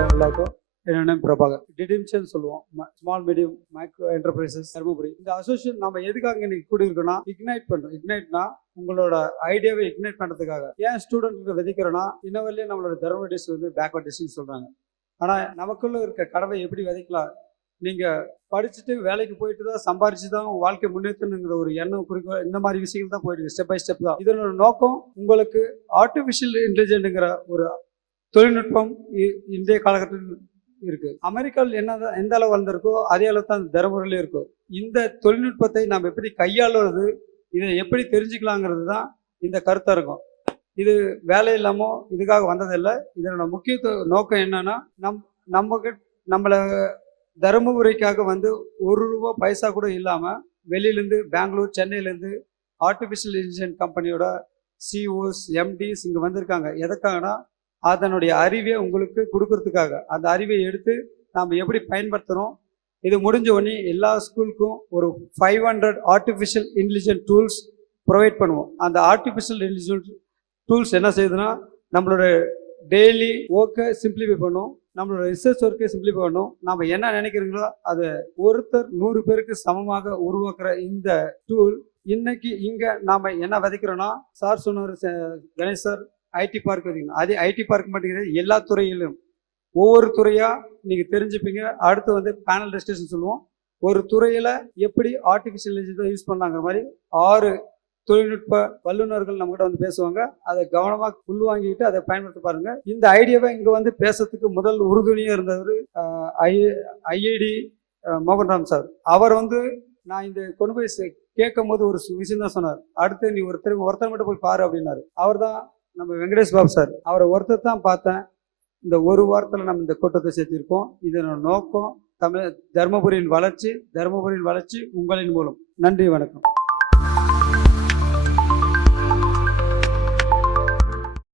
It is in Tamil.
எல்லாருக்கும் என்னோட நேம் பிரபாகர். டிடிம்ஸ்ன்னு சொல்லுவோம், small medium micro enterprises Dharmapuri. இந்த அசோசியேஷன் நம்ம எதுக்காக இன்னைக்கு கூடியிருக்கோம்னா, இக்னைட் பண்ணுறோம். இக்னைட்னா உங்களோட ஐடியாவை இக்னைட் பண்ணுறதுக்காக. ஏன் ஸ்டூடெண்ட்டுக்கு விதைக்கிறோன்னா, இன்னவரையிலே நம்மளோட தருமபுரி டிஸ்ட்ரிக்ட் வந்து பேக்வர்ட் டிஸ்ட்ரிக்ட் சொல்கிறாங்க. ஆனால் நமக்குள்ள இருக்க கடவை எப்படி விதைக்கலாம்? நீங்கள் படிச்சுட்டு வேலைக்கு போயிட்டு தான் சம்பாரிச்சு தான் வாழ்க்கை முன்னேற்றணுங்கிற ஒரு எண்ணம் குறிக்கோள், இந்த மாதிரி விஷயங்கள் தான் போயிட்டு ஸ்டெப் பை ஸ்டெப் தான். இதனோட நோக்கம் உங்களுக்கு ஆர்டிஃபிஷியல் இன்டெலிஜென்ட்டுங்கிற ஒரு தொழில்நுட்பம் இன்றைய காலகட்டத்தில் இருக்கு. அமெரிக்காவில் எந்த அளவு வளர்ந்திருக்கோ அதே அளவு தான் தருமபுரியிலே இருக்கும். இந்த தொழில்நுட்பத்தை நாம் எப்படி கையாளுறது, இதை எப்படி தெரிஞ்சுக்கலாங்கிறது தான் இந்த கருத்தாக இருக்கும். இது வேலை இல்லாமல் இதுக்காக வந்ததில்லை. இதனோட முக்கியத்துவ நோக்கம் என்னன்னா, நம்மளை தருமபுரிக்காக வந்து ₹1 பைசா கூட இல்லாமல் வெளியிலேருந்து பெங்களூர், சென்னையிலேருந்து ஆர்டிஃபிஷியல் இன்டெலிஜென்ஸ் கம்பெனியோட சிஓஸ், எம்டிஸ் இங்கே வந்திருக்காங்க. எதுக்காகனா, அதனுடைய அறிவை உங்களுக்கு கொடுக்கறதுக்காக. அந்த அறிவை எடுத்து நாம் எப்படி பயன்படுத்துகிறோம். இது முடிஞ்ச உடனே எல்லா ஸ்கூலுக்கும் ஒரு 500 ஆர்டிஃபிஷியல் இன்டெலிஜென்ஸ் டூல்ஸ் ப்ரொவைட் பண்ணுவோம். அந்த ஆர்டிஃபிஷியல் இன்டெலிஜென்ஸ் டூல்ஸ் என்ன செய்யுதுன்னா, நம்மளோட டெய்லி ஒர்க்கை சிம்பிளிஃபை பண்ணும், நம்மளோட ரிசர்ச் ஒர்க்கை சிம்பிளிஃபை பண்ணும். நம்ம என்ன நினைக்கிறீங்களோ அதை ஒருத்தர் 100 பேருக்கு சமமாக உருவாக்குற இந்த டூல் இன்னைக்கு இங்கே நாம் என்ன விதைக்கிறோன்னா, சார் சொன்னார் கணேஷ் சார், ஐடி பார்க் வந்தீங்கன்னா, அதே ஐடி பார்க் மட்டும் கிடையாது, எல்லா துறையிலும் ஒவ்வொரு துறையாக நீங்கள் தெரிஞ்சுப்பீங்க. அடுத்து வந்து பேனல் டிஸ்கஷன் சொல்லுவோம். ஒரு துறையில் எப்படி ஆர்டிஃபிஷியல் இன்டெலிஜென்ஸ் யூஸ் பண்ணலாங்கிற மாதிரி 6 தொழில்நுட்ப வல்லுநர்கள் நம்மகிட்ட வந்து பேசுவாங்க. அதை கவனமாக உள்வாங்கிட்டு அதை பயன்படுத்த பாருங்க. இந்த ஐடியாவை இங்கே வந்து பேசுறதுக்கு முதல் உறுதுணையாக இருந்தவர் ஐஐடி மோகன்ராம் சார். அவர் வந்து நான் இந்த கொண்டு போய் கேட்கும் போது ஒரு விஷயம் தான் சொன்னார். அடுத்து நீ ஒருத்தர் மட்டும் போய் பாரு அப்படின்னாரு. அவர் தான் நம்ம வெங்கடேஷ் பாபு சார். அவரை ஒருத்தர் தான் பார்த்தேன். இந்த ஒரு வாரத்தில் நம்ம இந்த கூட்டத்தை சேர்த்திருக்கோம். இதனோட நோக்கம் தருமபுரியின் வளர்ச்சி உங்களின் மூலம். நன்றி, வணக்கம்.